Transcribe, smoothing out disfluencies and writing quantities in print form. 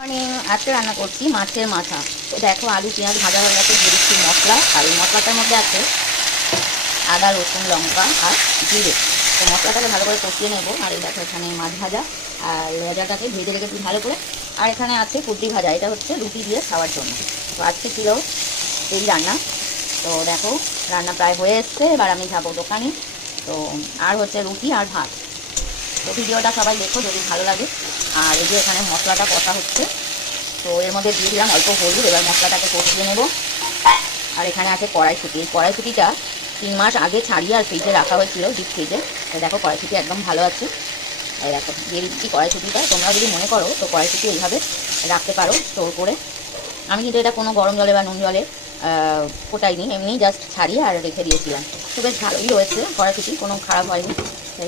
মানে আজকে রান্না করছি মাছের মাথা। তো দেখো আলু পেঁয়াজ ভাজা হয়ে গেছে, দিয়ে দিচ্ছি মশলা। আর এই মশলাটার মধ্যে আছে আদা রসুন লঙ্কা আর জিরে। তো মশলাটাকে ভালো করে কষিয়ে নেবো। আর এই দেখো এখানে মাছ ভাজা আর লেজাটাকে ভেজে রেখেছি ভালো করে। আর এখানে আছে কুট্টি ভাজা, এটা হচ্ছে রুটি দিয়ে খাওয়ার জন্য। তো আজকে ছিল এই রান্না। তো দেখো রান্না প্রায় হয়ে এসছে, এবার আমি যাবো দোকানে। তো আর হচ্ছে রুটি আর ভাত। তো ভিডিওটা সবাই দেখো যদি ভালো লাগে। আর এই যে এখানে মশলাটা কষা হচ্ছে, তো এর মধ্যে দিয়ে দিলাম অল্প হলুদ। এবার মশলাটাকে কষিয়ে নেব। আর এখানে আছে কড়াইশুঁটি। এই কড়াইশুঁটিটা 3 মাস আগে ছাড়িয়ে আর ফ্রিজে রাখা হয়েছিল, ডিপ ফ্রিজে। তো দেখো কড়াইশুঁটি একদম ভালো আছে। এই দেখো দিয়ে দিচ্ছি কড়াইশুঁটিটা। তোমরা যদি মনে করো তো কড়াইশুঁটি এইভাবে রাখতে পারো স্টোর করে। আমি কিন্তু এটা কোনো গরম জলে বা নুন জলে ফোটাইনি, এমনি জাস্ট ছাড়িয়ে আর রেখে দিয়েছিলাম। তো বেশ ভালোই হয়েছে কড়াইশুঁটি, কোনো খারাপ হয়নি।